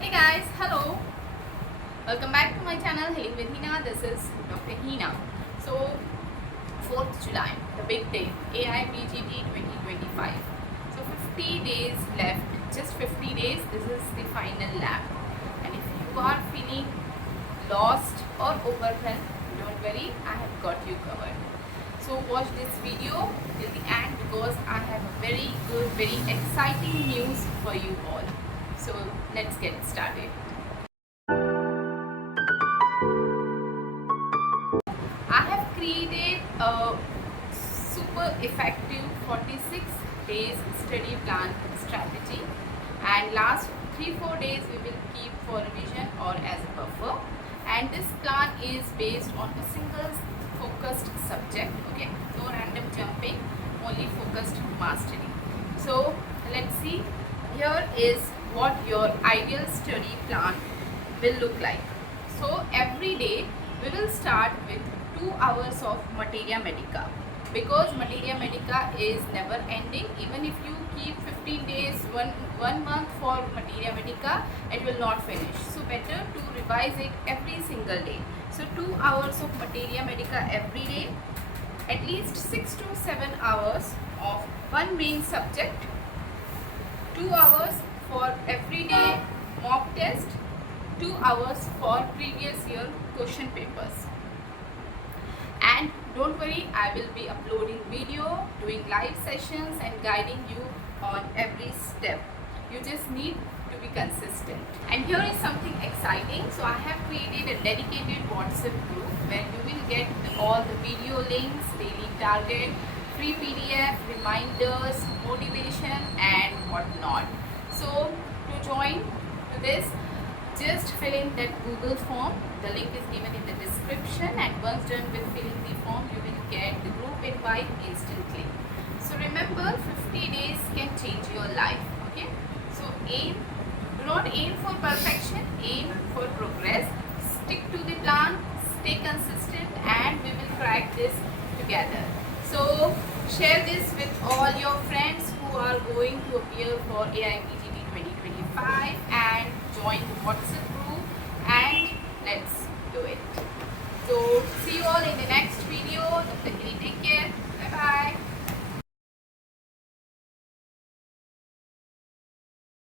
Hey guys, hello. Welcome back to my channel Healing with Heena. This is Dr. Heena. So, 4th July, the big day, AIPGT 2025. So, 50 days left, just 50 days. This is the final lap. And if you are feeling lost or overwhelmed, don't worry, I have got you covered. So, watch this video till the end because I have a very good, very exciting news for you all. So, let's get started. I have created a super effective 46 days study plan strategy, and last 3-4 days we will keep for revision or as a buffer, and this plan is based on a single focused subject. Okay, no random jumping, only focused mastery. So let's see. Here is what your ideal study plan will look like. So every day we will start with 2 hours of Materia Medica, because Materia Medica is never ending. Even if you keep 15 days, one month for Materia Medica, it will not finish. So better to revise it every single day. So 2 hours of Materia Medica every day, at least 6 to 7 hours of one main subject, 2 hours for everyday mock test, 2 hours for previous year question papers. And don't worry, I will be uploading video, doing live sessions and guiding you on every step. You just need to be consistent. And here is something exciting. So I have created a dedicated WhatsApp group where you will get all the video links, daily target, free PDF, reminders, motivation and whatnot. So to join to this, just fill in that Google form. The link is given in the description, and once done with filling the form, you will get the group invite instantly. So remember, 50 days can change your life. Okay, so do not aim for perfection, aim for progress. Stick to the plan, stay consistent, and we will crack this together. So share this with all your friends who are going to appear for AIPGT 2025 and join the WhatsApp group